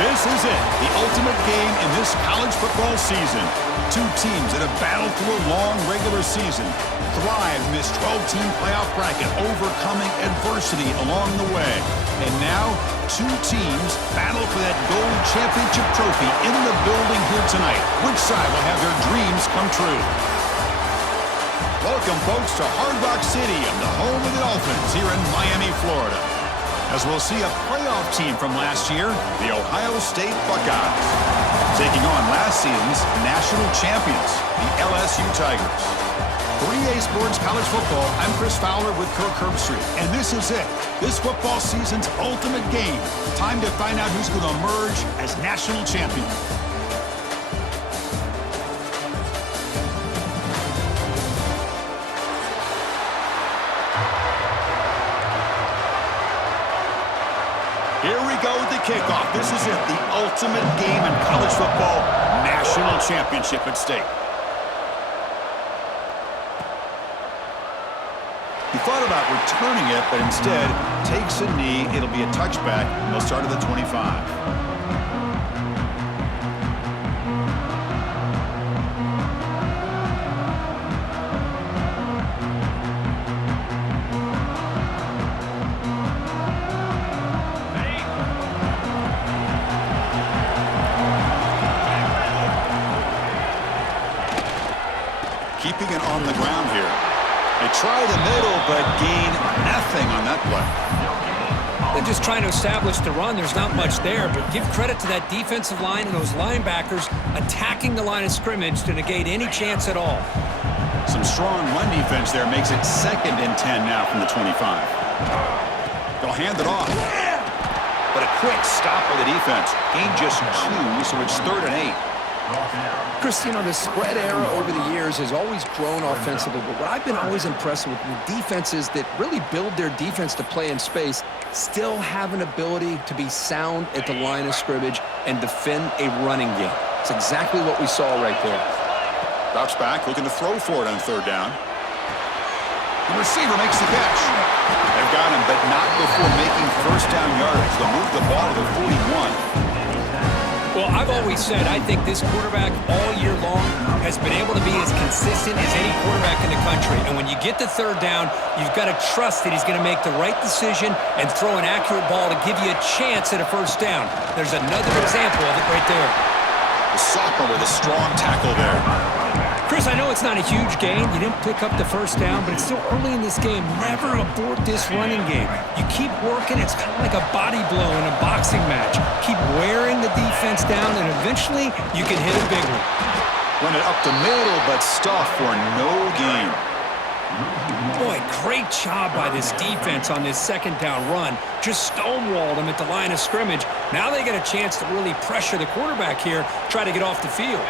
This is it, the ultimate game in this college football season. Two teams that have battled through a long regular season, thrive in this 12-team playoff bracket, overcoming adversity along the way. And now, two teams battle for that gold championship trophy in the building here tonight. Which side will have their dreams come true? Welcome, folks, to Hard Rock Stadium, the home of the Dolphins here in Miami, Florida, as we'll see a playoff team from last year, the Ohio State Buckeyes, taking on last season's national champions, the LSU Tigers. 3A Sports College Football, I'm Chris Fowler with Kirk Herbstreit, and this is it, this football season's ultimate game. Time to find out who's going to emerge as national champion. Here we go with the kickoff. This is it, the ultimate game in college football, national championship at stake. He thought about returning it, but instead takes a knee. It'll be a touchback, and they'll start at the 25. Keeping it on the ground here. They try the middle, but gain nothing on that play. They're just trying to establish the run. There's not much there, but give credit to that defensive line and those linebackers attacking the line of scrimmage to negate any chance at all. Some strong run defense there makes it 2nd and 10 now from the 25. They'll hand it off. But a quick stop by the defense. Gain just 2, so it's 3rd and 8. Chris, you know, the spread era over the years has always grown offensively, but what I've been always impressed with defenses that really build their defense to play in space still have an ability to be sound at the line of scrimmage and defend a running game. It's exactly what we saw right there. Drops back, looking to throw for it on 3rd down. The receiver makes the catch. They've got him, but not before making 1st down yardage. They'll move the ball to the 41. Well, I've always said I think this quarterback all year long has been able to be as consistent as any quarterback in the country. And when you get to 3rd down, you've got to trust that he's going to make the right decision and throw an accurate ball to give you a chance at a 1st down. There's another example of it right there. The sophomore with a strong tackle there. Chris, I know it's not a huge gain. You didn't pick up the 1st down, but it's still early in this game. Never abort this running game. You keep working. It's kind of like a body blow in a boxing match. Keep wearing the defense down, and eventually you can hit a big one. Run it up the middle, but stuff for no gain. Boy, great job by this defense on this 2nd down run. Just stonewalled them at the line of scrimmage. Now they get a chance to really pressure the quarterback here, try to get off the field.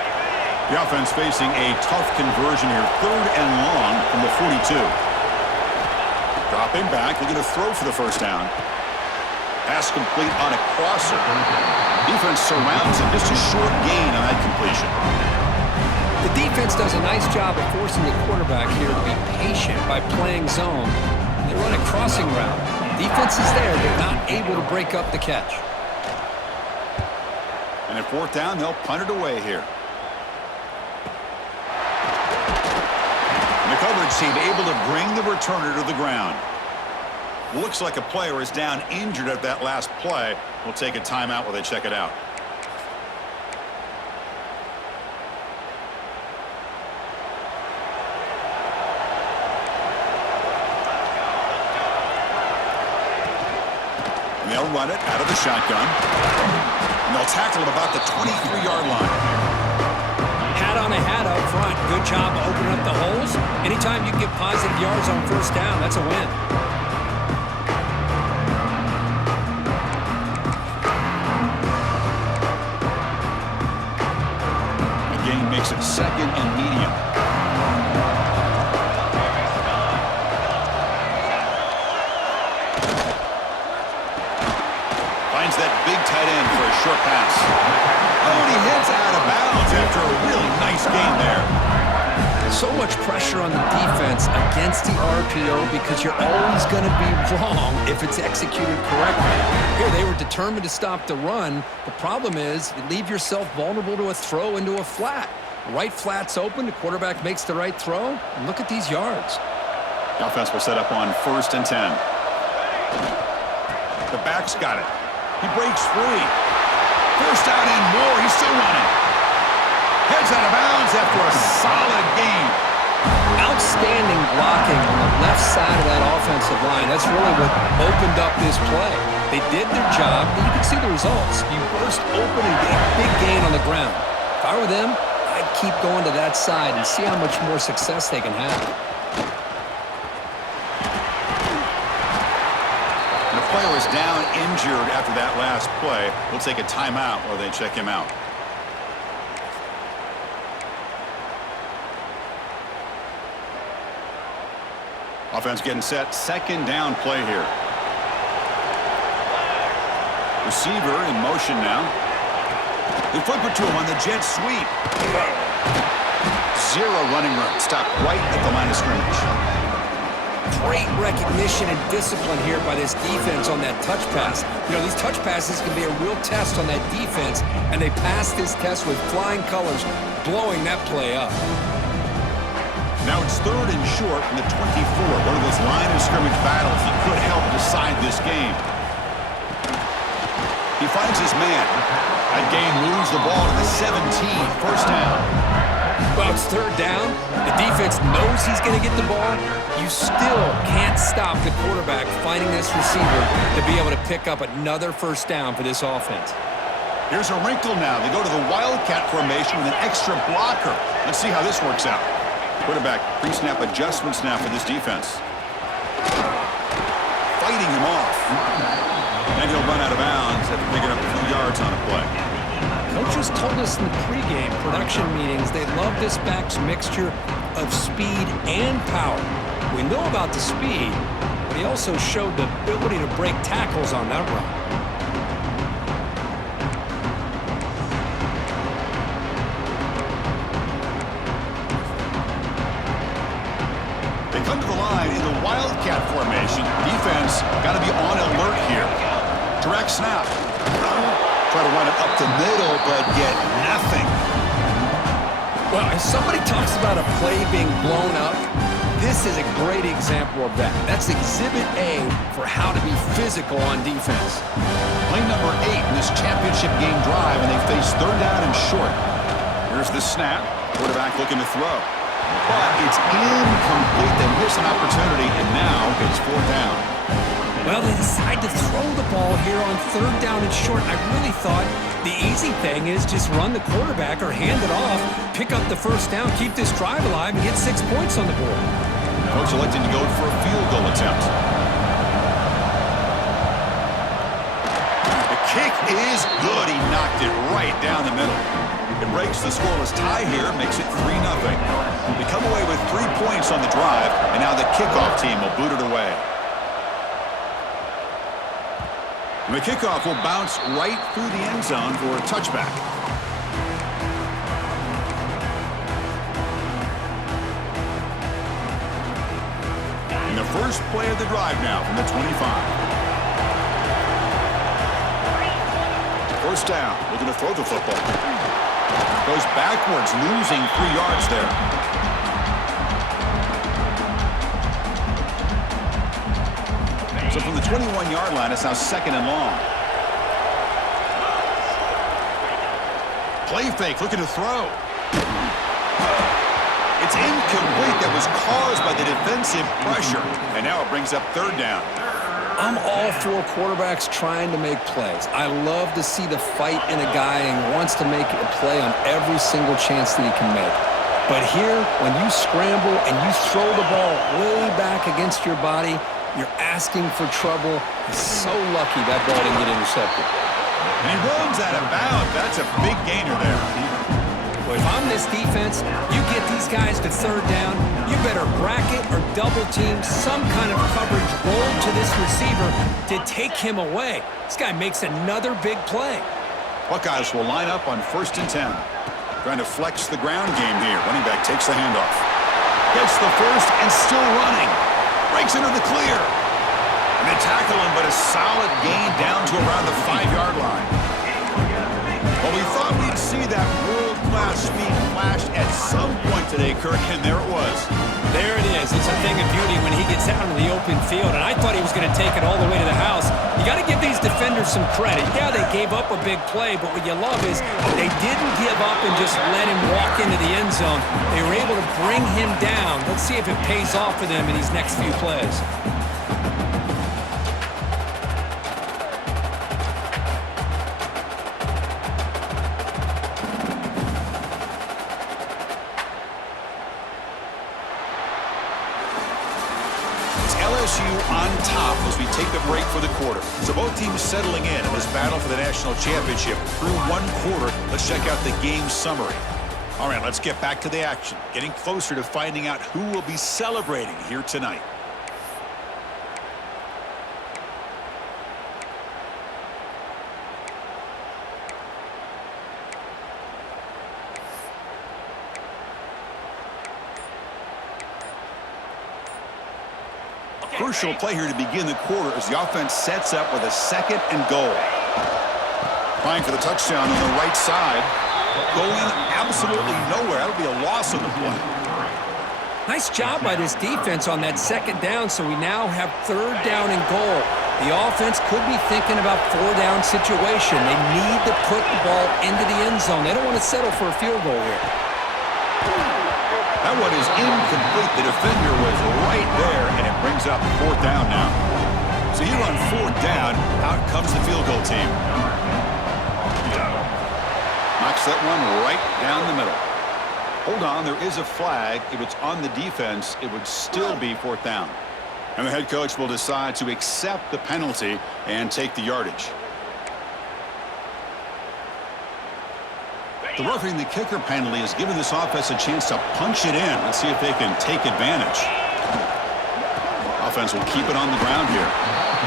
The offense facing a tough conversion here, 3rd and long from the 42. Dropping back, looking to throw for the 1st down. Pass complete on a crosser. Defense surrounds him, just a short gain on that completion. The defense does a nice job of forcing the quarterback here to be patient by playing zone. They run a crossing route. Defense is there, but not able to break up the catch. And at 4th down, they'll punt it away here. The coverage team able to bring the returner to the ground. Looks like a player is down injured at that last play. We'll take a timeout while they check it out. And they'll run it out of the shotgun. And they'll tackle him about the 23-yard line. Hat on a hat up front. Good job of opening up the holes. Anytime you can get positive yards on 1st down, that's a win. The gain makes it 2nd and medium. Finds that big tight end for a short pass. Oh, and he hits out of bounds after a really nice gain there. So much pressure on the defense against the RPO because you're always going to be wrong if it's executed correctly. Here, they were determined to stop the run. The problem is you leave yourself vulnerable to a throw into a flat. The right flat's open, the quarterback makes the right throw, and look at these yards. The offense will set up on 1st and 10. The back's got it. He breaks free. First down and more. He's still running. Heads out of bounds after a solid gain. Outstanding blocking on the left side of that offensive line. That's really what opened up this play. They did their job, and you can see the results. You burst open and get a big gain on the ground. If I were them, I'd keep going to that side and see how much more success they can have. The player is down injured after that last play. We'll take a timeout while they check him out. Offense getting set. 2nd down play here. Receiver in motion now. They flip it to him on the jet sweep. 0 running room. Stopped right at the line of scrimmage. Great recognition and discipline here by this defense on that touch pass. You know, these touch passes can be a real test on that defense, and they passed this test with flying colors, blowing that play up. Now it's 3rd and short from the 24. One of those line of scrimmage battles that could help decide this game. He finds his man. That gain moves the ball to the 17. 1st down. Well, it's 3rd down. The defense knows he's going to get the ball. You still can't stop the quarterback finding this receiver to be able to pick up another 1st down for this offense. Here's a wrinkle now. They go to the Wildcat formation with an extra blocker. Let's see how this works out. Quarterback pre-snap adjustments now for this defense. Fighting him off. And he'll run out of bounds after picking up a few yards on a play. Coaches told us in the pregame production meetings they love this back's mixture of speed and power. We know about the speed, but he also showed the ability to break tackles on that run. They come to the line in the Wildcat formation. Defense got to be on alert here. Direct snap. Try to run it up the middle, but get nothing. Well, if somebody talks about a play being blown up, this is a great example of that. That's Exhibit A for how to be physical on defense. Play number 8 in this championship game drive, and they face 3rd down and short. Here's the snap. Quarterback looking to throw. But it's incomplete. They miss an opportunity, and now it's 4th down. Well, they decide to throw the ball here on 3rd down and short. I really thought the easy thing is just run the quarterback or hand it off, pick up the 1st down, keep this drive alive, and get 6 points on the board. Coach electing to go for a field goal attempt. The kick is good. He knocked it right down the middle. It breaks the scoreless tie here, makes it 3-0. They come away with 3 points on the drive, and now the kickoff team will boot it away. And the kickoff will bounce right through the end zone for a touchback. And the first play of the drive now from the 25. 1st down, looking to throw the football. Goes backwards, losing 3 yards there. So from the 21-yard line, it's now 2nd and long. Play fake, looking to throw. It's incomplete. That was caused by the defensive pressure. And now it brings up 3rd down. I'm all for quarterbacks trying to make plays. I love to see the fight in a guy and wants to make a play on every single chance that he can make. But here, when you scramble and you throw the ball way back against your body, you're asking for trouble. He's so lucky that ball didn't get intercepted. And he runs out of bounds. That's a big gainer there. Well, if I'm this defense, you get these guys to 3rd down, you better bracket or double team some kind of coverage roll to this receiver to take him away. This guy makes another big play. Buckeyes will line up on 1st and 10. Trying to flex the ground game here. Running back takes the handoff. Gets the first and still running. Breaks into the clear. And they tackle him, but a solid gain down to around the 5-yard line. Well, we thought we'd see that world-class speed flash at some point today, Kirk, and there it was. There it is. It's a thing of beauty when he gets out in the open field, and I thought he was going to take it all the way to the house. You got to give these defenders some credit. Yeah, they gave up a big play, but what you love is they didn't give up and just let him walk into the end zone. They were able to bring him down. Let's see if it pays off for them in these next few plays. LSU on top as we take the break for the quarter. So both teams settling in this battle for the national championship through one quarter. Let's check out the game summary. All right, let's get back to the action. Getting closer to finding out who will be celebrating here tonight. Crucial play here to begin the quarter as the offense sets up with a 2nd and goal. Trying for the touchdown on the right side. Going absolutely nowhere. That'll be a loss on the play. Nice job by this defense on that 2nd down, so we now have 3rd down and goal. The offense could be thinking about 4-down situation. They need to put the ball into the end zone. They don't want to settle for a field goal here. That one is incomplete. The defender was right there, and it brings up 4th down now. So here on 4th down, out comes the field goal team. Knocks that one right down the middle. Hold on, there is a flag. If it's on the defense, it would still be 4th down. And the head coach will decide to accept the penalty and take the yardage. The roughing the kicker penalty has given this offense a chance to punch it in. Let's see if they can take advantage. Offense will keep it on the ground here.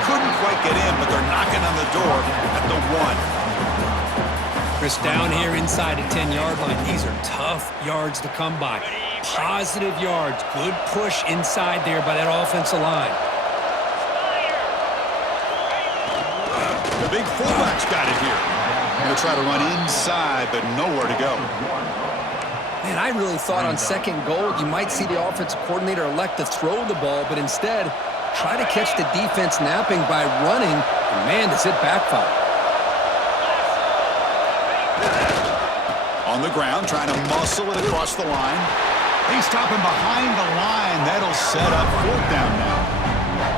Couldn't quite get in, but they're knocking on the door at the 1. Chris, down here inside the 10-yard line. These are tough yards to come by. Positive yards. Good push inside there by that offensive line. The big fullback's got it here. Going to try to run inside, but nowhere to go. Man, I really thought on 2nd goal you might see the offensive coordinator elect to throw the ball, but instead try to catch the defense napping by running, and man, does it backfire. On the ground, trying to muscle it across the line. They stop him behind the line. That'll set up 4th down now.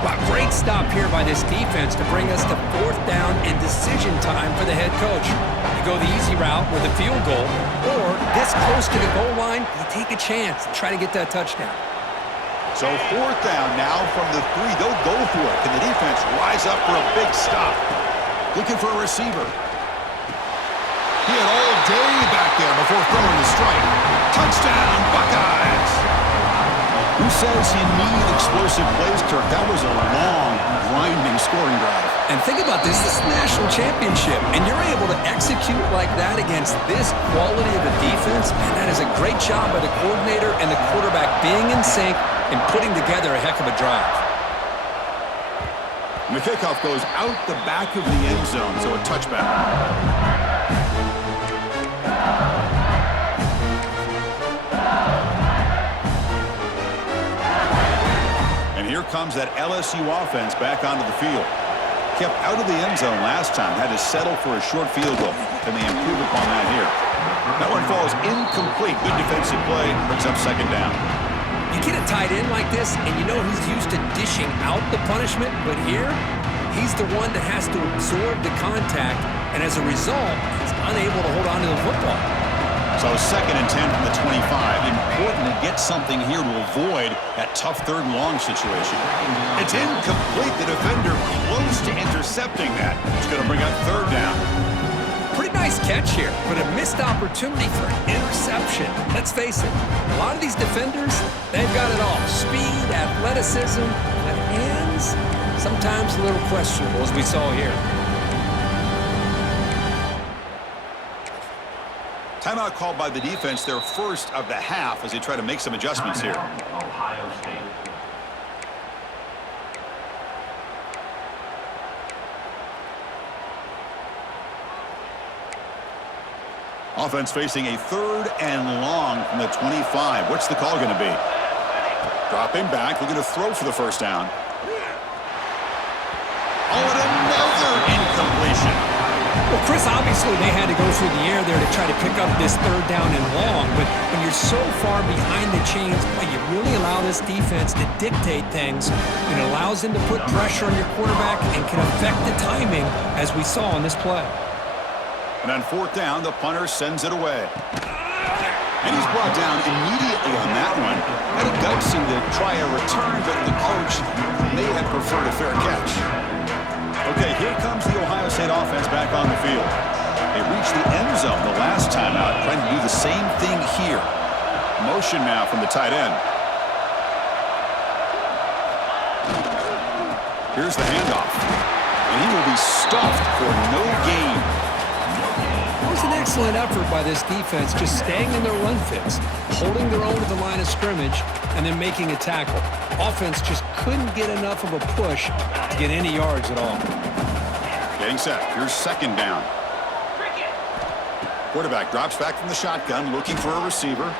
Wow, great stop here by this defense to bring us to 4th down and decision time for the head coach. You go the easy route with a field goal, or this close to the goal line, you take a chance and try to get that touchdown. So 4th down now from the 3. They'll go for it. Can the defense rise up for a big stop? Looking for a receiver. He had all day back there before throwing the strike. Touchdown, Buckeyes! Who says you need explosive plays, Kirk? That was a long, grinding scoring drive. And think about this is the national championship, and you're able to execute like that against this quality of a defense, and that is a great job by the coordinator and the quarterback being in sync and putting together a heck of a drive. And the kickoff goes out the back of the end zone, so a touchback. Here comes that LSU offense back onto the field. Kept out of the end zone last time. Had to settle for a short field goal. Can they improve upon that here? That one falls incomplete. Good defensive play. Brings up 2nd down. You get a tight end like this, and you know he's used to dishing out the punishment, but here, he's the one that has to absorb the contact, and as a result, he's unable to hold on to the football. So 2nd and 10 from the 25. Important to get something here to avoid that tough 3rd and long situation. It's incomplete. The defender close to intercepting that. It's going to bring up 3rd down. Pretty nice catch here, but a missed opportunity for an interception. Let's face it, a lot of these defenders, they've got it all. Speed, athleticism, but hands, sometimes a little questionable, as we saw here. Timeout called by the defense, their first of the half, as they try to make some adjustments here. Ohio State. Offense facing a 3rd and long from the 25. What's the call going to be? Dropping back, looking to throw for the first down. Oh, and another incompletion. Well, Chris, obviously they had to go through the air there to try to pick up this 3rd down and long, but when you're so far behind the chains, boy, you really allow this defense to dictate things. It allows them to put pressure on your quarterback and can affect the timing, as we saw on this play. And on 4th down, the punter sends it away. And he's brought down immediately on that one. Had a gutsy to try a return, but the coach may have preferred a fair catch. Okay, here comes the Ohio State offense back on the field. They reached the end zone the last time out, trying to do the same thing here. Motion now from the tight end. Here's the handoff. And he will be stuffed for no gain. It was an excellent effort by this defense, just staying in their run fits, holding their own at the line of scrimmage, and then making a tackle. Offense just couldn't get enough of a push to get any yards at all. Getting set. Here's 2nd down. Quarterback drops back from the shotgun, looking for a receiver.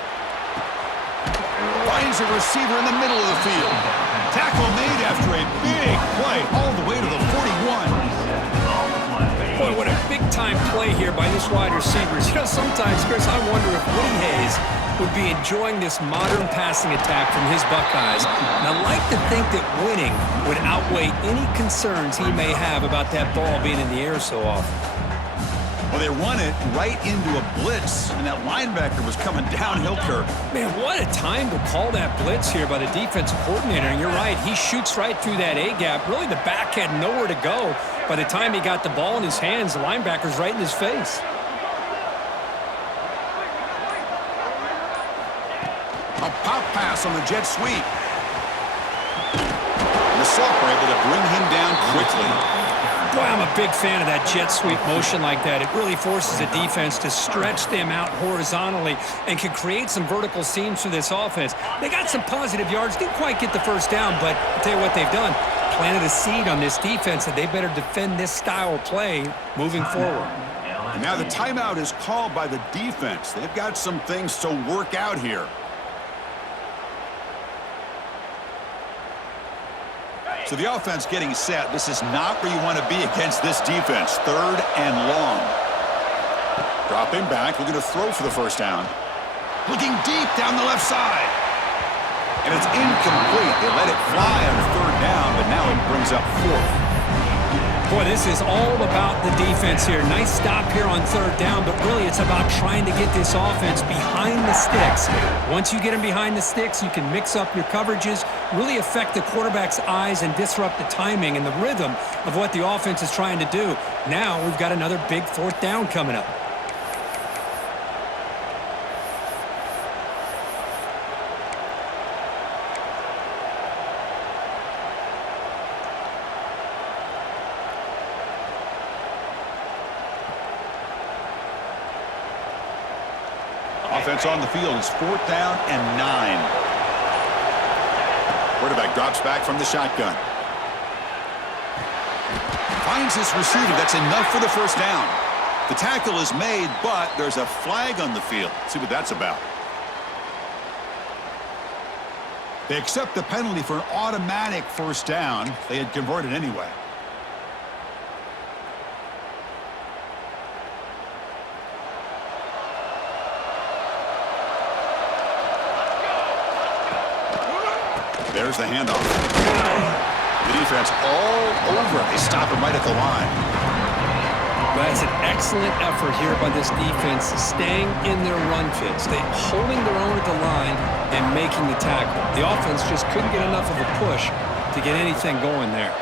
Finds a receiver in the middle of the field. Tackle made after a big play all the way to the 41. Boy, what a big-time play here by this wide receivers. You know, sometimes, Chris, I wonder if Woody Hayes would be enjoying this modern passing attack from his Buckeyes. And I like to think that winning would outweigh any concerns he may have about that ball being in the air so often. Well, they run it right into a blitz, and that linebacker was coming downhill curve. Man, what a time to call that blitz here by the defensive coordinator. And you're right, he shoots right through that A-gap. Really, the back had nowhere to go. By the time he got the ball in his hands, the linebacker's right in his face. A pop pass on the jet sweep. And the Salter able to bring him down quickly. Boy, I'm a big fan of that jet sweep motion like that. It really forces a defense to stretch them out horizontally and can create some vertical seams for this offense. They got some positive yards, didn't quite get the first down, but I'll tell you what they've done. Planted a seed on this defense that they better defend this style of play moving forward. And now the timeout is called by the defense. They've got some things to work out here. So the offense getting set. This is not where you want to be against this defense. 3rd and long. Dropping back, looking to throw for the first down. Looking deep down the left side. And it's incomplete. They let it fly on 3rd down, but now it brings up 4th. Boy, this is all about the defense here. Nice stop here on 3rd down, but really it's about trying to get this offense behind the sticks. Once you get them behind the sticks, you can mix up your coverages, really affect the quarterback's eyes and disrupt the timing and the rhythm of what the offense is trying to do. Now we've got another big 4th down coming up. Offense on the field is 4th down and 9. Quarterback drops back from the shotgun. Finds his receiver. That's enough for the first down. The tackle is made, but there's a flag on the field. Let's see what that's about. They accept the penalty for an automatic first down. They had converted anyway. There's the handoff. The defense all over. They stop him right at the line. That's an excellent effort here by this defense, staying in their run fits. They're holding their own at the line and making the tackle. The offense just couldn't get enough of a push to get anything going there.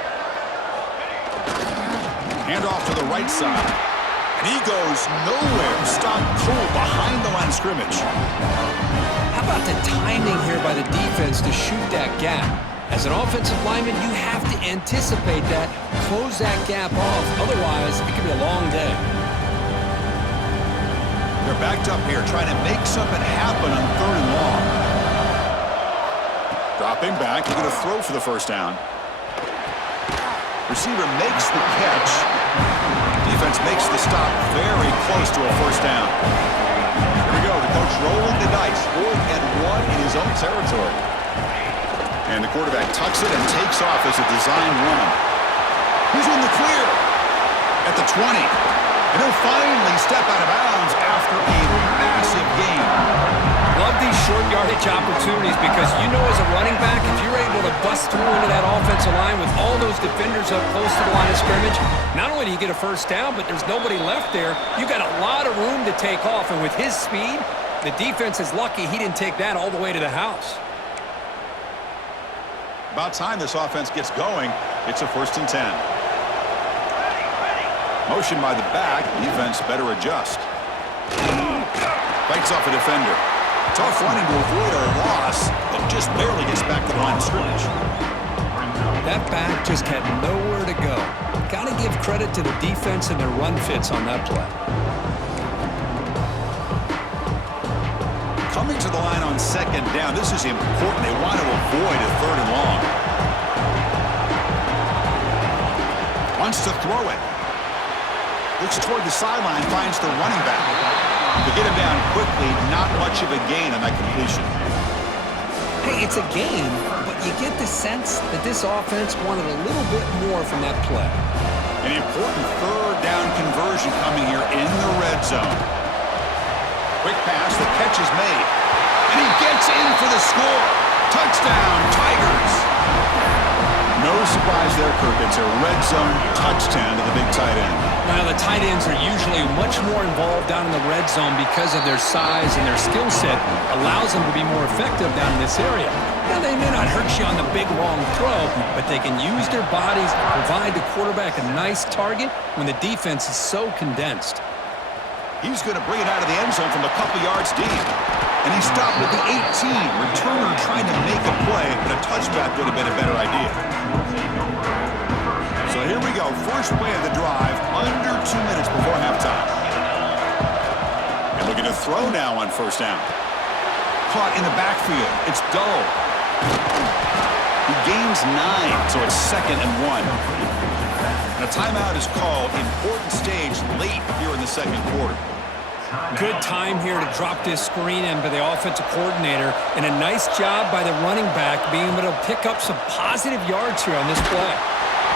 Handoff to the right side. And he goes nowhere. Stopped cold behind the line of scrimmage. How about the timing here by the defense to shoot that gap? As an offensive lineman, you have to anticipate that, close that gap off. Otherwise, it could be a long day. They're backed up here trying to make something happen on 3rd and long. Dropping back, looking to throw for the first down. Receiver makes the catch. Defense makes the stop very close to a first down. coach rolling the dice. 4th and 1 in his own territory. And the quarterback tucks it and takes off as a design run. He's in the clear at the 20. And he'll finally step out of bounds after a massive gain. Love these short yardage opportunities because you know as a running back, if you're able to bust through into that offensive line with all those defenders up close to the line of scrimmage, not only do you get a first down, but there's nobody left there. You got a lot of room to take off, and with his speed, the defense is lucky he didn't take that all the way to the house. About time this offense gets going. It's a 1st and 10. Motion by the back. Defense better adjust. Fights off a defender. Tough running to avoid a loss, but just barely gets back to the line of scrimmage. That back just had nowhere to go. Got to give credit to the defense and their run fits on that play. Coming to the line on 2nd down. This is important. They want to avoid a 3rd and long. Wants to throw it. Looks toward the sideline, finds the running back. To get him down quickly, not much of a gain on that completion. Hey, it's a gain, but you get the sense that this offense wanted a little bit more from that play. An important 3rd down conversion coming here in the red zone. Quick pass, the catch is made. And he gets in for the score. Touchdown, Tigers. No surprise there, Kirk. It's a red zone touchdown to the big tight end. Now, the tight ends are usually much more involved down in the red zone because of their size and their skill set allows them to be more effective down in this area. Now, they may not hurt you on the big, long throw, but they can use their bodies to provide the quarterback a nice target when the defense is so condensed. He's going to bring it out of the end zone from a couple yards deep. And he stopped at the 18. Returner trying to make a play, but a touchback would have been a better idea. So here we go. First play of the drive, under 2 minutes before halftime. And looking to throw now on 1st down. Caught in the backfield. It's Dull. He gains 9, so it's 2nd and 1. And a timeout is called. Important stage late here in the 2nd quarter. Good time here to drop this screen in by the offensive coordinator, and a nice job by the running back being able to pick up some positive yards here on this play.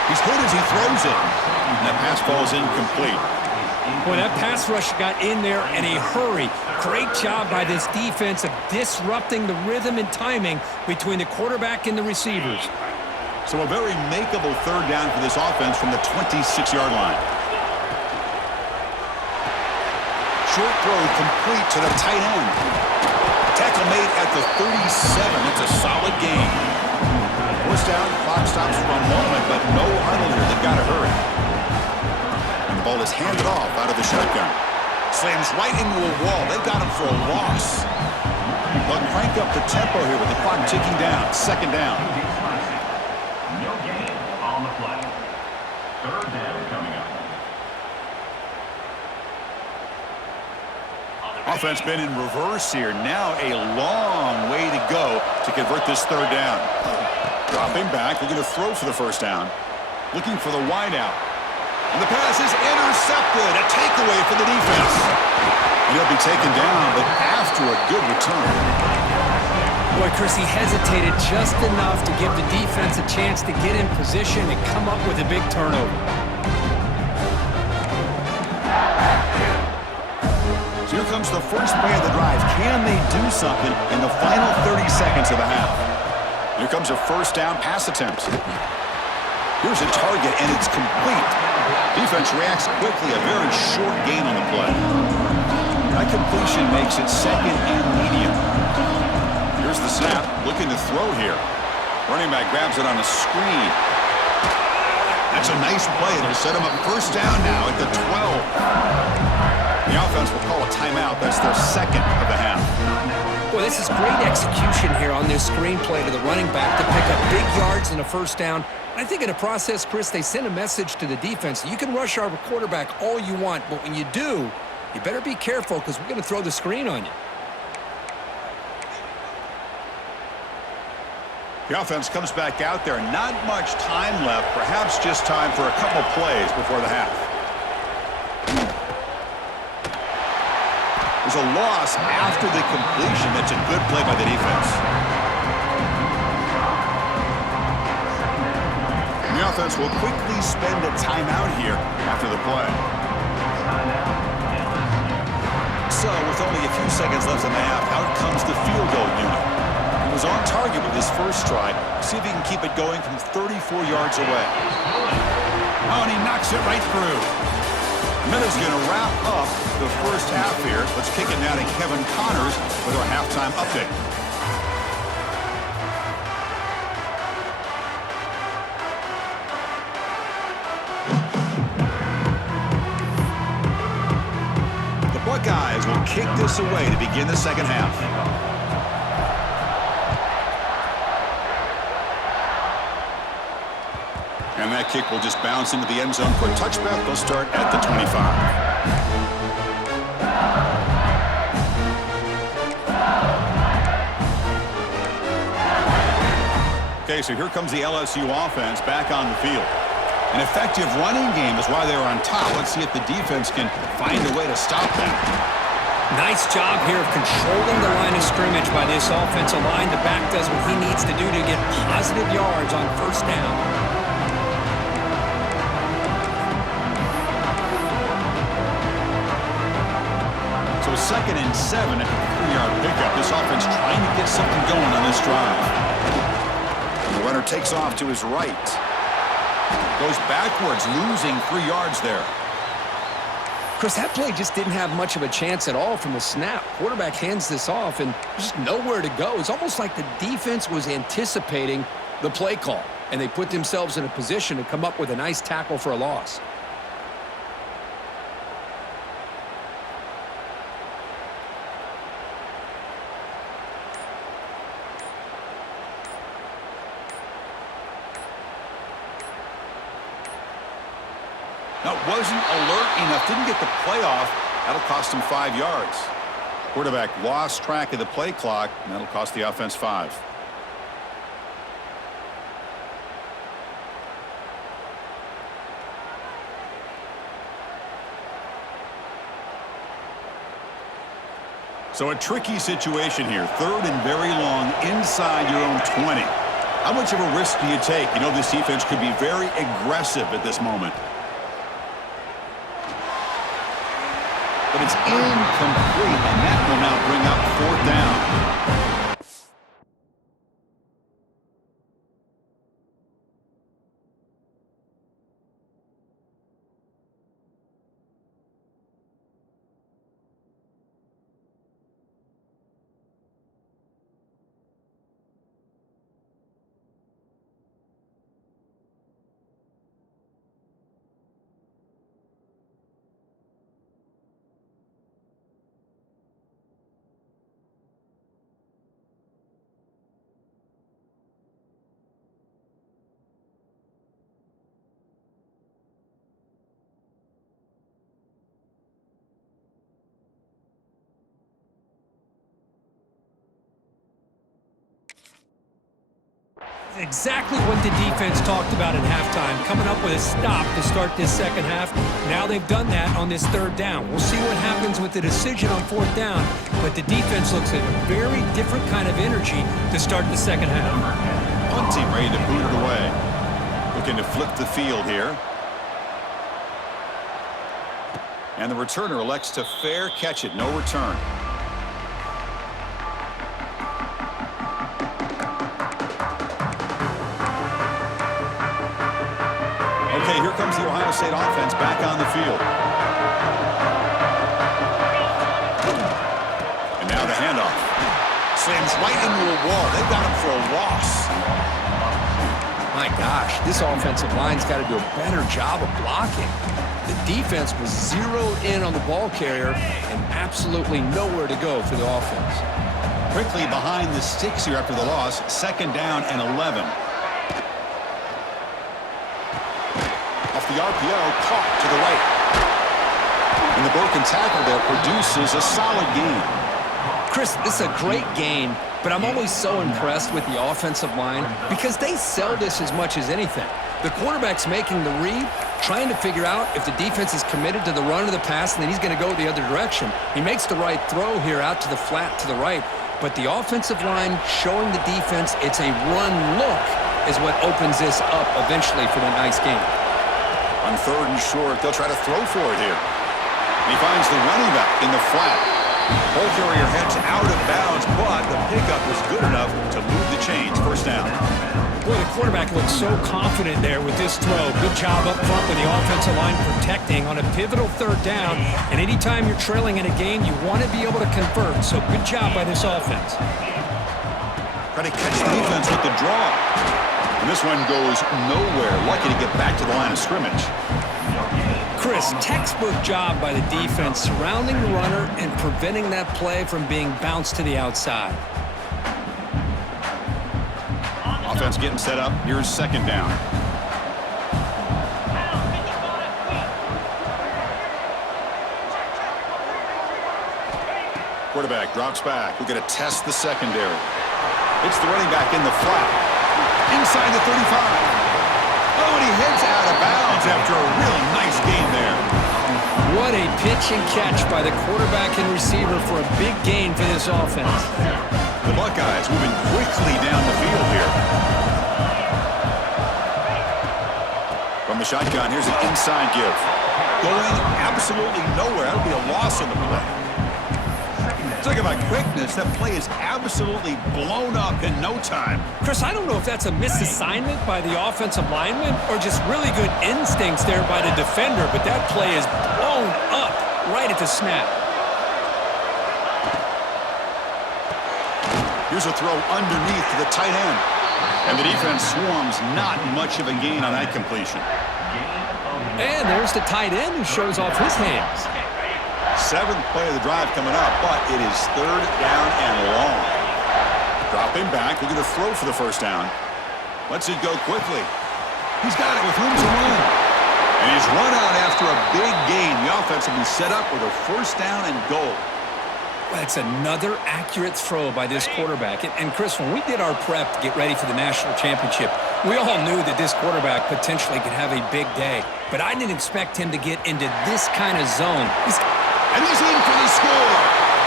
He's hit as he throws it. And that pass falls incomplete. Boy, that pass rush got in there in a hurry. Great job by this defense of disrupting the rhythm and timing between the quarterback and the receivers. So a very makeable 3rd down for this offense from the 26-yard line. Short throw complete to the tight end. Tackle made at the 37. It's a solid gain. 1st down, clock stops for a moment, but no huddle here. They've got to hurry. And the ball is handed off out of the shotgun. Slams right into a wall. They've got him for a loss. They'll crank up the tempo here with the clock ticking down. 2nd down. No gain on the play. 3rd down coming up. Offense been in reverse here. Now a long way to go to convert this 3rd down. Dropping back, looking to throw for the 1st down. Looking for the wideout. And the pass is intercepted. A takeaway for the defense. And he'll be taken down, but after a good return. Boy, Chris, he hesitated just enough to give the defense a chance to get in position and come up with a big turnover. So here comes the first play of the drive. Can they do something in the final 30 seconds of the half? Here comes a 1st down pass attempt. Here's a target, and it's complete. Defense reacts quickly, a very short gain on the play. That completion makes it 2nd and medium. Here's the snap, looking to throw here. Running back grabs it on a screen. That's a nice play. It'll set him up 1st down now at the 12. The offense will call a timeout. That's their 2nd of the half. Boy, this is great execution here on this screen play to the running back to pick up big yards and a 1st down. I think in the process, Chris, they send a message to the defense. You can rush our quarterback all you want, but when you do, you better be careful because we're going to throw the screen on you. The offense comes back out there. Not much time left. Perhaps just time for a couple plays before the half. There's a loss after the completion. That's a good play by the defense. The offense will quickly spend a timeout here after the play. So, with only a few seconds left in the half, out comes the field goal unit. He was on target with his first try. See if he can keep it going from 34 yards away. Oh, and he knocks it right through. Miller's going to wrap up the first half here. Let's kick it now to Kevin Connors with our halftime update. The Buckeyes will kick this away to begin the second half. And that kick will just bounce into the end zone for a touchback. They'll start at the 25. Okay, so here comes the LSU offense back on the field. An effective running game is why they're on top. Let's see if the defense can find a way to stop them. Nice job here of controlling the line of scrimmage by this offensive line. The back does what he needs to do to get positive yards on first down. So 2nd and 7 at the 3-yard pickup. This offense trying to get something going on this drive. And the runner takes off to his right. Goes backwards, losing 3 yards there. Chris, that play just didn't have much of a chance at all from the snap. Quarterback hands this off and just nowhere to go. It's almost like the defense was anticipating the play call, and they put themselves in a position to come up with a nice tackle for a loss. Now, wasn't alert enough, didn't get the play off. That'll cost him 5 yards. Quarterback lost track of the play clock, and that'll cost the offense 5. So a tricky situation here. 3rd and very long inside your own 20. How much of a risk do you take? You know this defense could be very aggressive at this moment. But it's incomplete, and that will now bring up 4th down. Exactly what the defense talked about at halftime, coming up with a stop to start this second half. Now they've done that on this 3rd down. We'll see what happens with the decision on 4th down, but the defense looks at a very different kind of energy to start the second half. Punt team ready to boot it away. Looking to flip the field here. And the returner elects to fair catch it, no return. Okay, here comes the Ohio State offense back on the field. And now the handoff. Slams right into a wall. They've got him for a loss. My gosh, this offensive line's got to do a better job of blocking. The defense was zeroed in on the ball carrier and absolutely nowhere to go for the offense. Quickly behind the sticks here after the loss. 2nd down and 11. The RPO caught to the right. And the broken tackle there produces a solid gain. Chris, this is a great game, but I'm always so impressed with the offensive line because they sell this as much as anything. The quarterback's making the read, trying to figure out if the defense is committed to the run or the pass, and then he's going to go the other direction. He makes the right throw here out to the flat to the right, but the offensive line showing the defense it's a run look is what opens this up eventually for the nice game. On 3rd and short, they'll try to throw for it here. He finds the running back in the flat. Ball carrier heads out of bounds, but the pickup was good enough to move the chains. First down. Boy, the quarterback looks so confident there with this throw. Good job up front with the offensive line protecting on a pivotal 3rd down. And anytime you're trailing in a game, you want to be able to convert. So good job by this offense. Try to catch the defense with the draw. And this one goes nowhere. Lucky to get back to the line of scrimmage. Chris, textbook job by the defense surrounding the runner and preventing that play from being bounced to the outside. Offense getting set up. Here's 2nd down. Quarterback drops back. We're going to test the secondary. It's the running back in the flat. Inside the 35. Oh, and he heads out of bounds after a really nice game there. What a pitch and catch by the quarterback and receiver for a big gain for this offense. The Buckeyes moving quickly down the field here. From the shotgun, here's an inside give. Going absolutely nowhere. That'll be a loss on the play. Talk about quickness. That play is absolutely blown up in no time. Chris, I don't know if that's a misassignment by the offensive lineman or just really good instincts there by the defender, but that play is blown up right at the snap. Here's a throw underneath to the tight end. And the defense swarms. Not much of a gain on that completion. And there's the tight end who shows off his hands. 7th play of the drive coming up, but it is 3rd down and long. Dropping back, looking to throw for the 1st down. Lets it go quickly. He's got it with room to run. And he's run out after a big gain. The offense will be set up with a 1st down and goal. That's another accurate throw by this quarterback. And Chris, when we did our prep to get ready for the national championship, we all knew that this quarterback potentially could have a big day. But I didn't expect him to get into this kind of zone. And he's in for the score.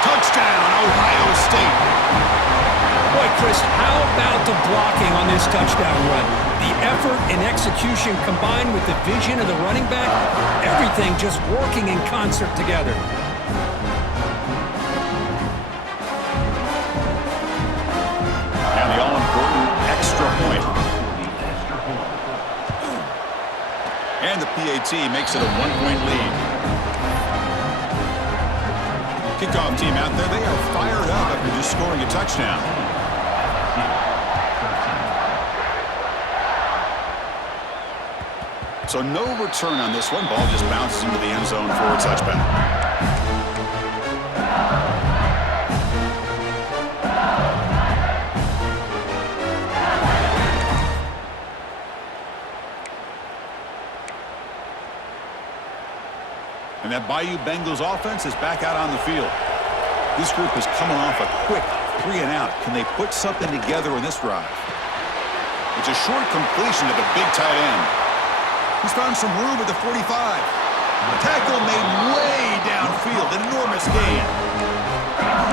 Touchdown, Ohio State. Boy, Chris, how about the blocking on this touchdown run? The effort and execution combined with the vision of the running back, everything just working in concert together. And the all-important extra point. And the PAT makes it a 1-point lead. Kickoff team out there, they are fired up after just scoring a touchdown. So no return on this one. Ball just bounces into the end zone for a touchback. And that Bayou Bengals offense is back out on the field. This group is coming off a quick 3-and-out. Can they put something together in this drive? It's a short completion to the big tight end. He's found some room at the 45. A tackle made way downfield. An enormous gain.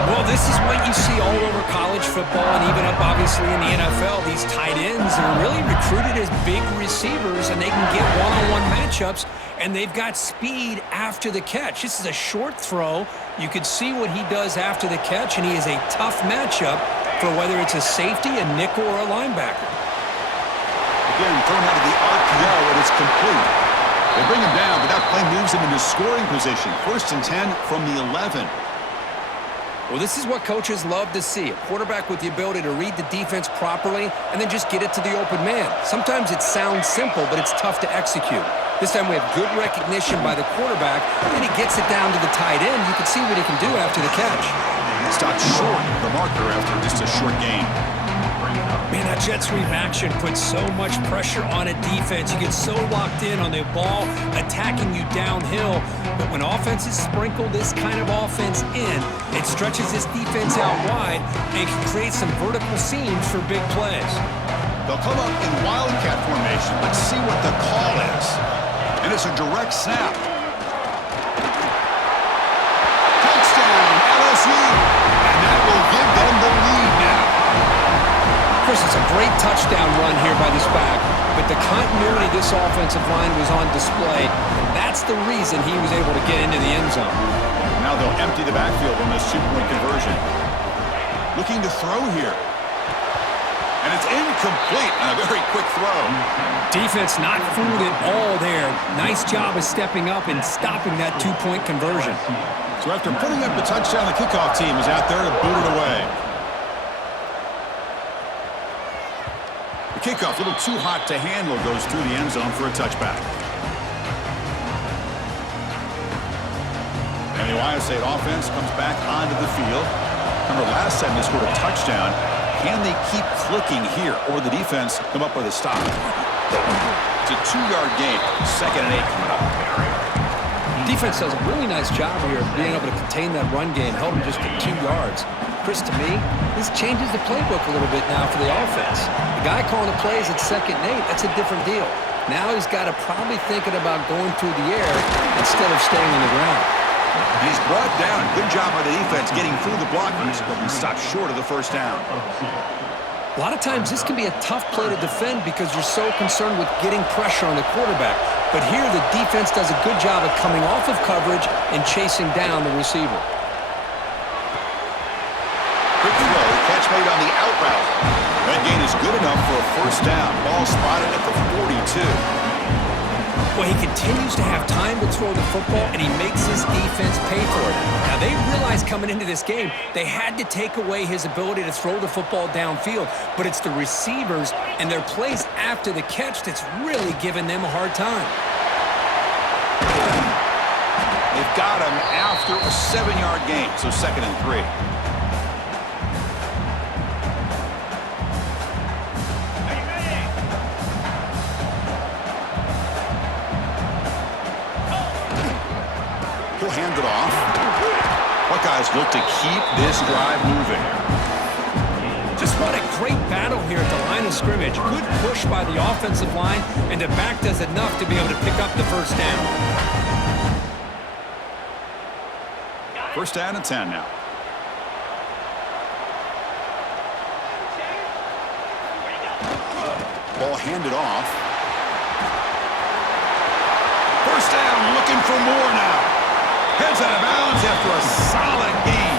Well, this is what you see all over college football and even up, obviously, in the NFL. These tight ends are really recruited as big receivers, and they can get one-on-one matchups, and they've got speed after the catch. This is a short throw. You could see what he does after the catch, and he is a tough matchup for whether it's a safety, a nickel, or a linebacker. Again, thrown out of the RPO, and it's complete. They bring him down, but that play moves him into scoring position. 1st and 10 from the 11. Well, this is what coaches love to see. A quarterback with the ability to read the defense properly and then just get it to the open man. Sometimes it sounds simple, but it's tough to execute. This time we have good recognition by the quarterback, and he gets it down to the tight end. You can see what he can do after the catch. Stopped short of the marker after just a short gain. Man, that jet sweep action puts so much pressure on a defense. You get so locked in on the ball attacking you downhill. But when offenses sprinkle this kind of offense in, it stretches this defense out wide and can create some vertical seams for big plays. They'll come up in wildcat formation. Let's see what the call is. And it's a direct snap. Touchdown, LSU. And that will give them the lead now. Chris, it's a great touchdown run here by this back, but the continuity of this offensive line was on display, and that's the reason he was able to get into the end zone. Now they'll empty the backfield on this two-point conversion. Looking to throw here. And it's incomplete on a very quick throw. Defense not fooled at all there. Nice job of stepping up and stopping that two-point conversion. So after putting up the touchdown, the kickoff team is out there to boot it away. The kickoff, a little too hot to handle, goes through the end zone for a touchback. And the Ohio State offense comes back onto the field. Remember, last time they scored a touchdown. Can they keep clicking here, or the defense come up with a stop? It's a 2-yard gain, 2nd and 8 coming up. Defense does a really nice job here of being able to contain that run game, held them just to 2 yards. Chris, to me, this changes the playbook a little bit now for the offense. The guy calling the plays at 2nd and 8, that's a different deal. Now he's got to probably thinking about going through the air instead of staying on the ground. He's brought down. Good job by the defense getting through the blockers, but he stopped short of the first down. A lot of times this can be a tough play to defend because you're so concerned with getting pressure on the quarterback. But here the defense does a good job of coming off of coverage and chasing down the receiver. Quick throw, catch made on the out route. That gain is good enough for a first down. Ball spotted at the 42. Well, he continues to have time to throw the football, and he makes his defense pay for it. Now, they realized coming into this game they had to take away his ability to throw the football downfield, but it's the receivers and their plays after the catch that's really giving them a hard time. They've got him after a 7-yard gain, so 2nd and 3. He'll hand it off. Buckeyes look to keep this drive moving. Just what a great battle here at the line of scrimmage. Good push by the offensive line, and the back does enough to be able to pick up the first down. First down and 10 now. Ball handed off. First down, looking for more now. Heads out of bounds after a solid gain.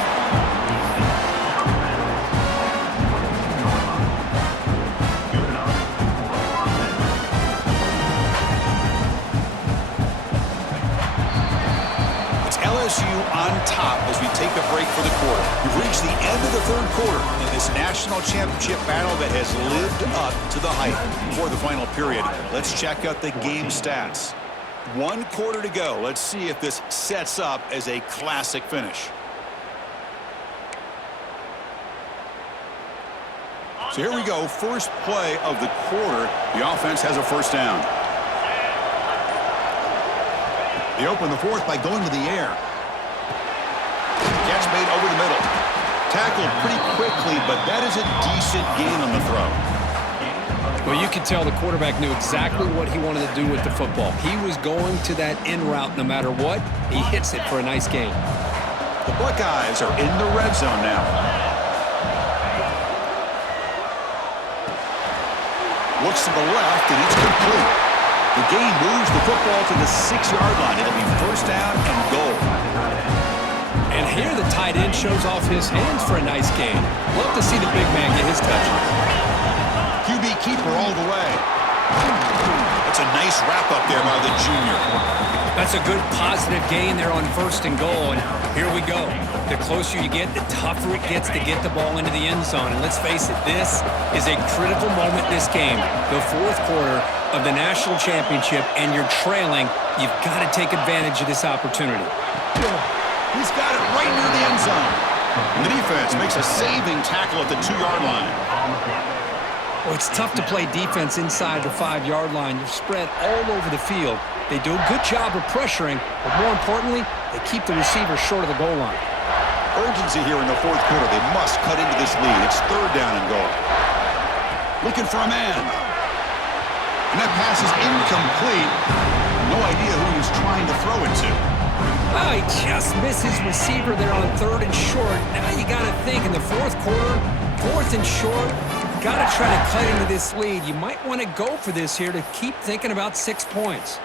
It's LSU on top as we take a break for the quarter. We've reached the end of the 3rd quarter in this national championship battle that has lived up to the hype. Before the final period, let's check out the game stats. 1 quarter to go. Let's see if this sets up as a classic finish. So here we go. First play of the quarter. The offense has a first down. They open the 4th by going to the air. Catch made over the middle. Tackled pretty quickly, but that is a decent gain on the throw. Well, you could tell the quarterback knew exactly what he wanted to do with the football. He was going to that in route no matter what. He hits it for a nice gain. The Buckeyes are in the red zone now. Looks to the left, and it's complete. The gain moves the football to the 6-yard line. It'll be first down and goal. And here the tight end shows off his hands for a nice gain. Love to see the big man get his touches. QB keeper all the way. That's a nice wrap-up there by the junior. That's a good positive gain there on 1st and goal, and here we go. The closer you get, the tougher it gets to get the ball into the end zone. And let's face it, this is a critical moment in this game. The 4th quarter of the national championship, and you're trailing. You've got to take advantage of this opportunity. He's got it right near the end zone. And the defense makes a saving tackle at the 2-yard line. Well, it's tough to play defense inside the 5-yard line. You're spread all over the field. They do a good job of pressuring, but more importantly, they keep the receiver short of the goal line. Urgency here in the fourth quarter. They must cut into this lead. It's 3rd down and goal. Looking for a man. And that pass is incomplete. No idea who he was trying to throw it to. Oh, he just missed his receiver there on 3rd and short. Now you got to think in the fourth quarter, 4th and short, you got to try to cut into this lead. You might want to go for this here to keep thinking about 6 points.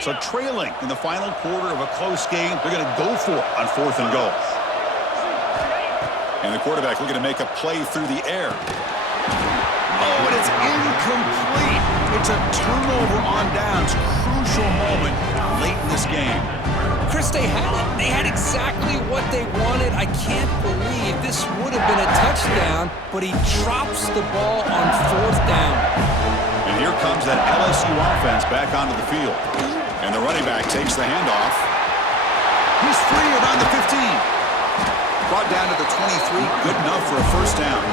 So trailing in the final quarter of a close game, they're going to go for it on 4th and goal. And the quarterback looking to make a play through the air. Oh, and it's incomplete. It's a turnover on downs. Crucial moment late in this game. Chris, they had it. They had exactly what they wanted. I can't believe this would have been a touchdown, but he drops the ball on 4th down. And here comes that LSU offense back onto the field. And the running back takes the handoff. He's free around the 15. Brought down to the 23. Good enough for a 1st down.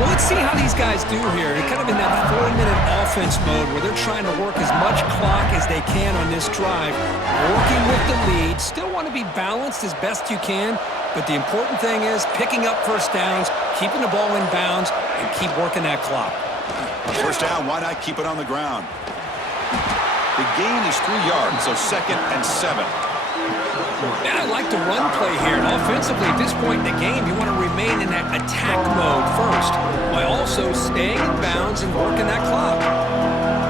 Well, let's see how these guys do here. They're kind of in that 4-minute offense mode where they're trying to work as much clock as they can on this drive. Working with the lead. Still want to be balanced as best you can. But the important thing is picking up 1st downs, keeping the ball in bounds, and keep working that clock. 1st down, why not keep it on the ground? The gain is 3 yards, so 2nd and 7. Yeah, I like the run play here. And offensively, at this point in the game, you want to remain in that attack mode first, while also staying in bounds and working that clock.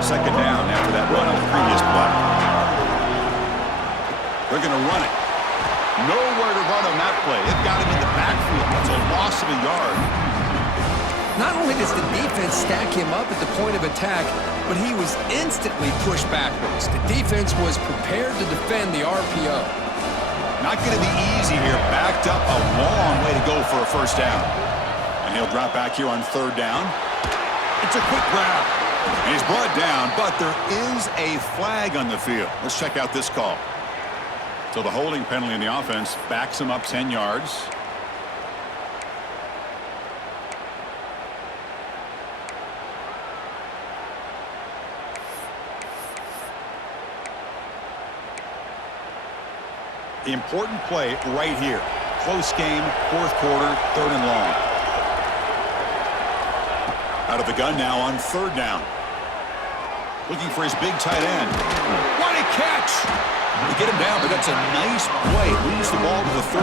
2nd down after that run on the previous play. They're going to run it. Nowhere to run on that play. They've got him in the backfield. That's a loss of a yard. Not only does the defense stack him up at the point of attack, but he was instantly pushed backwards. The defense was prepared to defend the RPO. Not going to be easy here. Backed up a long way to go for a 1st down. And he'll drop back here on 3rd down. It's a quick grab. And he's brought down, but there is a flag on the field. Let's check out this call. So the holding penalty in the offense backs him up 10 yards. The important play right here. Close game, 4th quarter, 3rd and long. Out of the gun now on 3rd down. Looking for his big tight end. What a catch! They get him down, but that's a nice play. Moves the ball to the 33.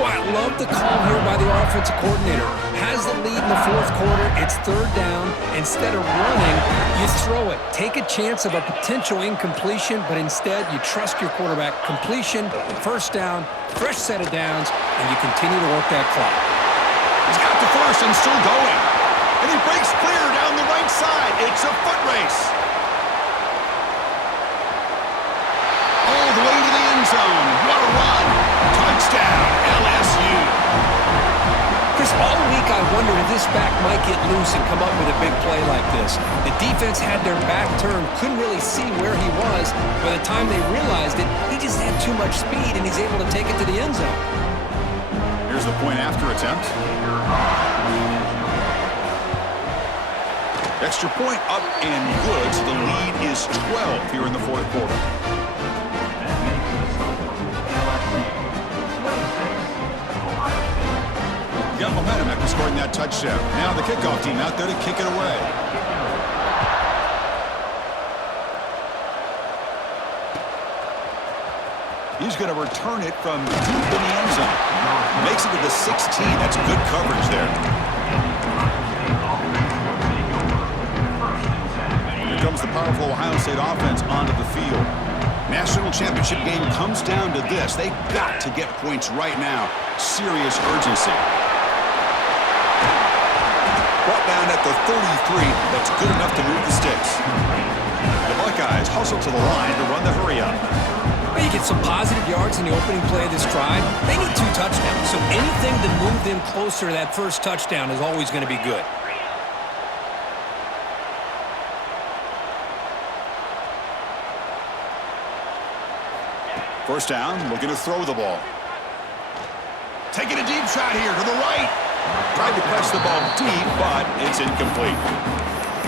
Well, I love the call here by the offensive coordinator. Has the lead in the 4th quarter. It's 3rd down. Instead of running, you throw it. Take a chance of a potential incompletion, but instead you trust your quarterback. Completion, 1st down, fresh set of downs, and you continue to work that clock. He's got the 1st and still going. And he breaks clear down the right side. It's a foot race. All the way to the end zone. What a run. Touchdown, LSU. Chris, all week I wondered if this back might get loose and come up with a big play like this. The defense had their back turned, couldn't really see where he was. By the time they realized it, he just had too much speed, and he's able to take it to the end zone. Here's the point after attempt. Extra point up and good, so the lead is 12 here in the 4th quarter. Got momentum after scoring that touchdown. Now the kickoff team out there to kick it away. He's going to return it from deep in the end zone. Makes it to the 16. That's good coverage there. Here comes the powerful Ohio State offense onto the field. National championship game comes down to this. They've got to get points right now. Serious urgency. Brought down at the 33. That's good enough to move the sticks. The Buckeyes hustle to the line to run the hurry-up. Well, you get some positive yards in the opening play of this drive. They need 2 touchdowns, so anything to move them closer to that 1st touchdown is always going to be good. First down, looking to throw the ball. Taking a deep shot here to the right. Tried to press the ball deep, but it's incomplete.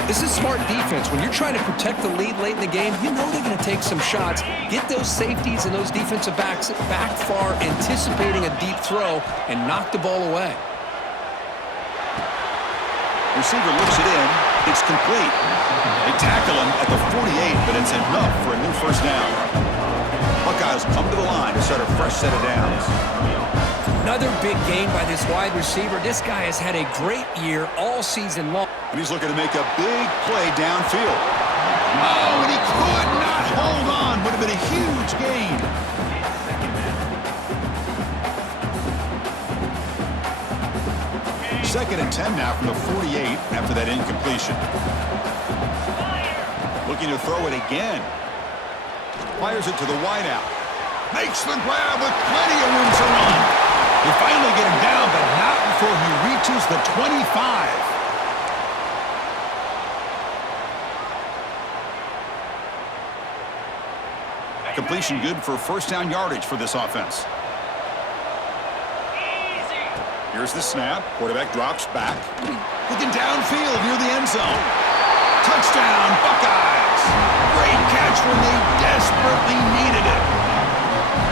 This is smart defense. When you're trying to protect the lead late in the game, you know they're going to take some shots. Get those safeties and those defensive backs back far, anticipating a deep throw, and knock the ball away. Receiver looks it in. It's complete. They tackle him at the 48, but it's enough for a new first down. Buckeyes come to the line to start a fresh set of downs. Another big gain by this wide receiver. This guy has had a great year all season long. And he's looking to make a big play downfield. Oh, and he could not hold on. Would have been a huge gain. Second and 10 now from the 48 after that incompletion. Looking to throw it again. Fires it to the wideout. Makes the grab with plenty of room to run. They finally get him down, but not before he reaches the 25. Completion good for first down yardage for this offense. Here's the snap. Quarterback drops back. Looking downfield near the end zone. Touchdown, Buckeyes! Great catch when they desperately needed it.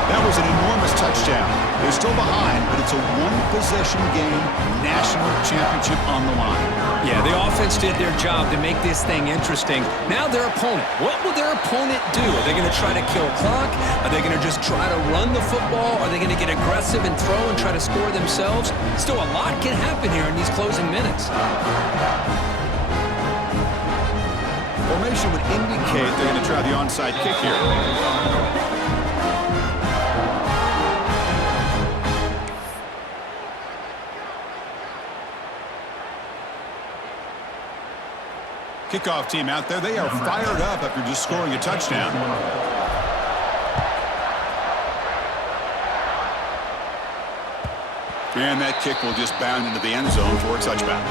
That was an enormous touchdown. They're still behind, but it's a one-possession game, national championship on the line. Yeah, the offense did their job to make this thing interesting. Now their opponent. What will their opponent do? Are they going to try to kill clock? Are they going to just try to run the football? Are they going to get aggressive and throw and try to score themselves? Still, a lot can happen here in these closing minutes. Formation would indicate they're going to try the onside kick here. Kickoff team out there. They are fired up after just scoring a touchdown. And that kick will just bound into the end zone for a touchback.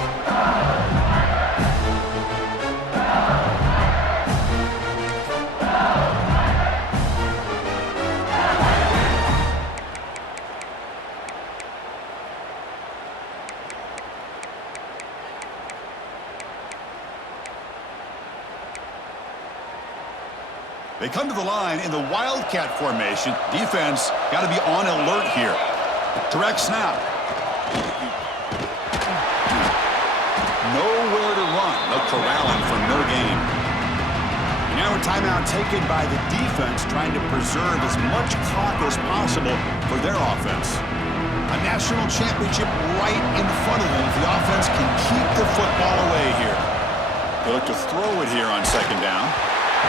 They come to the line in the Wildcat formation. Defense got to be on alert here. Direct snap. Nowhere to run. No corralling for no gain. And now a timeout taken by the defense, trying to preserve as much clock as possible for their offense. A national championship right in front of them if the offense can keep the football away here. They look to throw it here on second down.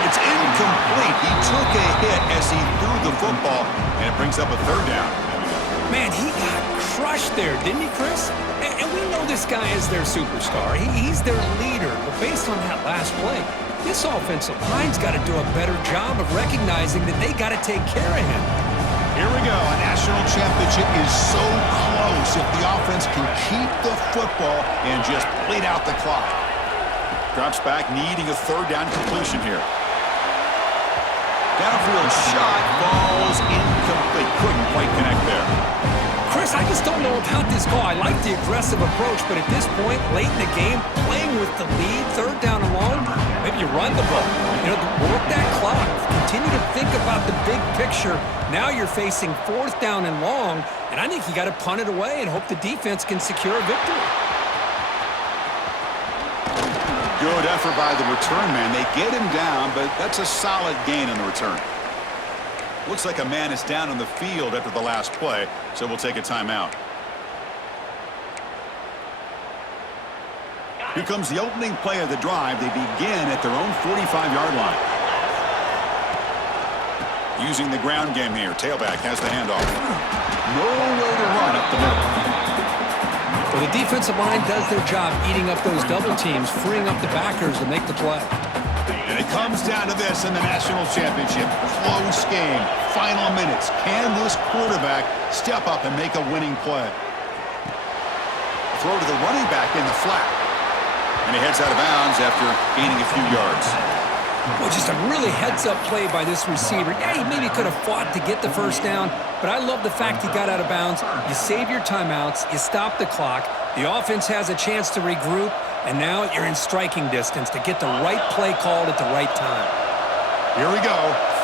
It's incomplete. He took a hit as he threw the football, and it brings up a third down. Man, he got crushed there, didn't he, Chris? And we know this guy is their superstar. He's their leader. But based on that last play, this offensive line's got to do a better job of recognizing that they got to take care of him. Here we go. A national championship is so close if the offense can keep the football and just bleed out the clock. Drops back, needing a third down completion here. Downfield shot falls incomplete. Couldn't quite connect there. Chris, I just don't know about this call. I like the aggressive approach, but at this point, late in the game, playing with the lead, third down and long, maybe you run the ball. You know, work that clock. Continue to think about the big picture. Now you're facing fourth down and long, and I think you got to punt it away and hope the defense can secure a victory. Good effort by the return man. They get him down, but that's a solid gain on the return. Looks like a man is down on the field after the last play, so we'll take a timeout. Here comes the opening play of the drive. They begin at their own 45-yard line. Using the ground game here. Tailback has the handoff. Nowhere to run up the middle. Well, the defensive line does their job eating up those double teams, freeing up the backers to make the play. And it comes down to this in the national championship. Close game. Final minutes. Can this quarterback step up and make a winning play? Throw to the running back in the flat. And he heads out of bounds after gaining a few yards. Well, just a really heads-up play by this receiver. Yeah, he maybe could have fought to get the first down, but I love the fact he got out of bounds. You save your timeouts, you stop the clock, the offense has a chance to regroup, and now you're in striking distance to get the right play called at the right time. Here we go.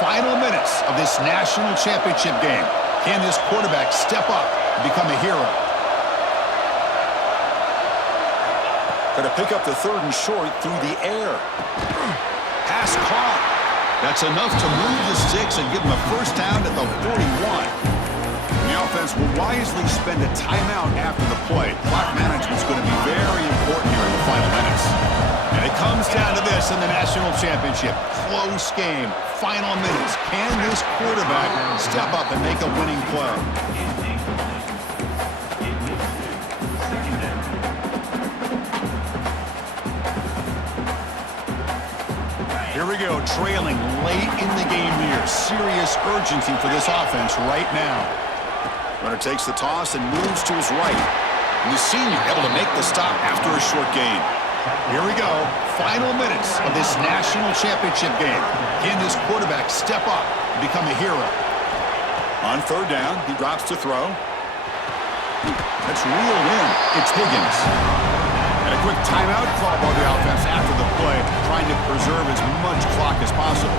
Final minutes of this national championship game. Can this quarterback step up and become a hero? Going to pick up the 3rd and short through the air. Pass caught. That's enough to move the sticks and give them a first down at the 41. And the offense will wisely spend a timeout after the play. Clock management's going to be very important here in the final minutes. And it comes down to this in the national championship. Close game. Final minutes. Can this quarterback step up and make a winning play? Here we go, trailing late in the game here. Serious urgency for this offense right now. Runner takes the toss and moves to his right. And the senior able to make the stop after a short gain. Here we go, final minutes of this national championship game. Can this quarterback step up and become a hero? On 3rd down, he drops to throw. That's reeled in. It's Higgins. And a quick timeout call by the offense after the play, trying to preserve as much clock as possible.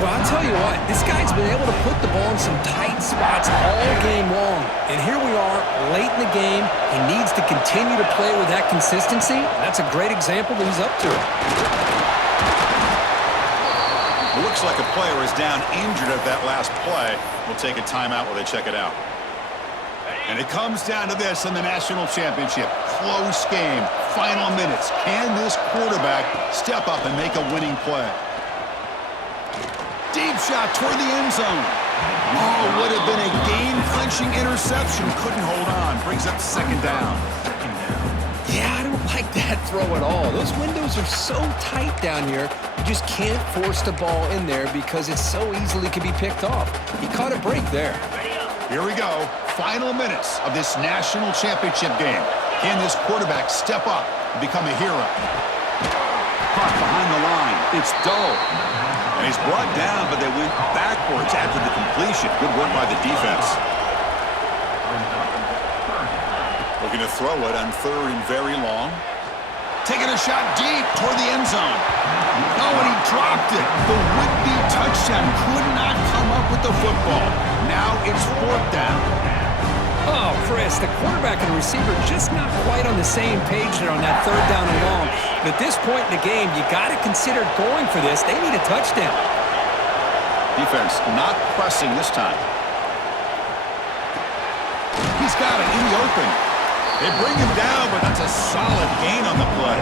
Well, I'll tell you what, this guy's been able to put the ball in some tight spots all game long. And here we are, late in the game. He needs to continue to play with that consistency. That's a great example that he's up to it. It looks like a player is down injured at that last play. We'll take a timeout while they check it out. And it comes down to this in the national championship. Close game, final minutes. Can this quarterback step up and make a winning play? Deep shot toward the end zone. Oh, would have been a game-clinching interception. Couldn't hold on. Brings up 2nd down. Yeah, I don't like that throw at all. Those windows are so tight down here, you just can't force the ball in there because it so easily can be picked off. He caught a break there. Here we go. Final minutes of this national championship game. Can this quarterback step up and become a hero? Caught behind the line. It's Doe. And he's brought down, but they went backwards after the completion. Good work by the defense. Looking to throw it on 3rd and very long. Taking a shot deep toward the end zone. Oh, and he dropped it. The would-be touchdown could not come up with the football. Now it's 4th down. Oh, Chris, the quarterback and the receiver just not quite on the same page there on that 3rd down and long. But at this point in the game, you got to consider going for this. They need a touchdown. Defense not pressing this time. He's got it in the open. They bring him down, but that's a solid gain on the play.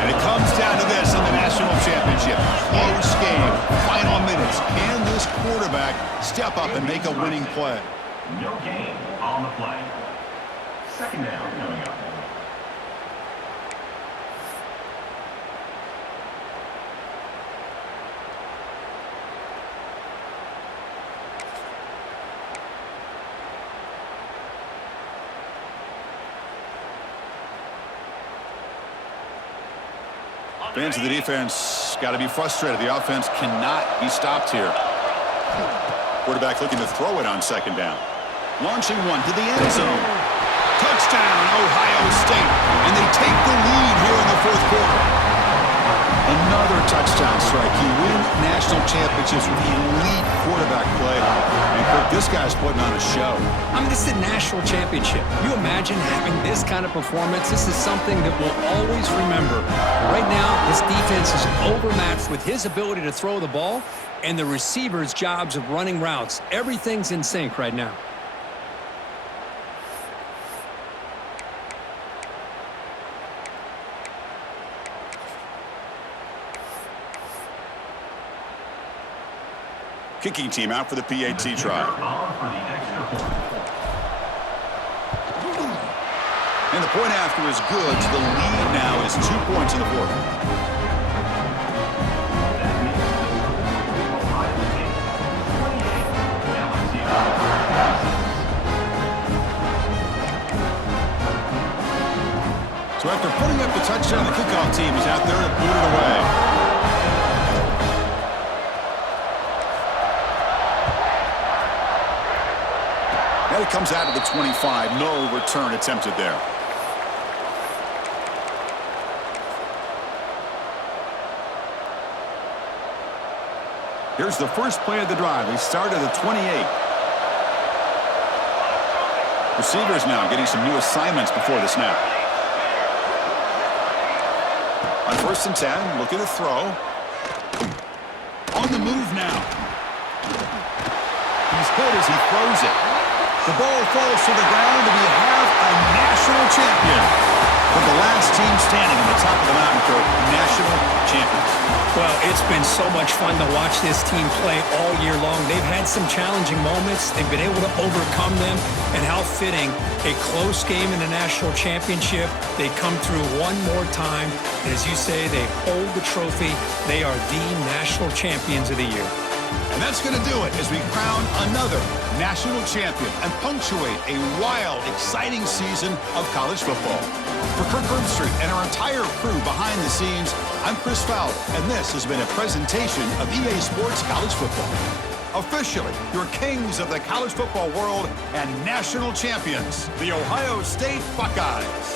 And it comes down to this in the national championship. Close game, final minutes. Can this quarterback step up and make a winning play? No gain on the play. 2nd down coming up. Fans of the defense got to be frustrated. The offense cannot be stopped here. Quarterback looking to throw it on 2nd down. Launching one to the end zone. Touchdown, Ohio State. And they take the lead here in the 4th quarter. Another touchdown strike. You win national championships with elite quarterback play. And Kirk, this guy's putting on a show. I mean, this is a national championship. You imagine having this kind of performance? This is something that we'll always remember. Right now, this defense is overmatched with his ability to throw the ball and the receiver's jobs of running routes. Everything's in sync right now. Kicking team out for the PAT try. And the point after is good. So the lead now is 2 points in the 4th. So after putting up the touchdown, the kickoff team is out there to boot it away. It comes out of the 25. No return attempted there. Here's the first play of the drive. They start at the 28. Receivers now getting some new assignments before the snap. On 1st and 10, looking to throw. On the move now. He's hit as he throws it. The ball falls to the ground, and we have a national champion. But the last team standing on the top of the mountain for national champions. Well, it's been so much fun to watch this team play all year long. They've had some challenging moments. They've been able to overcome them. And how fitting, a close game in the national championship. They come through one more time. And as you say, they hold the trophy. They are the national champions of the year. And that's going to do it as we crown another national champion and punctuate a wild, exciting season of college football. For Kirk Herbstreit and our entire crew behind the scenes, I'm Chris Fowler, and this has been a presentation of EA Sports College Football. Officially, your kings of the college football world and national champions, the Ohio State Buckeyes.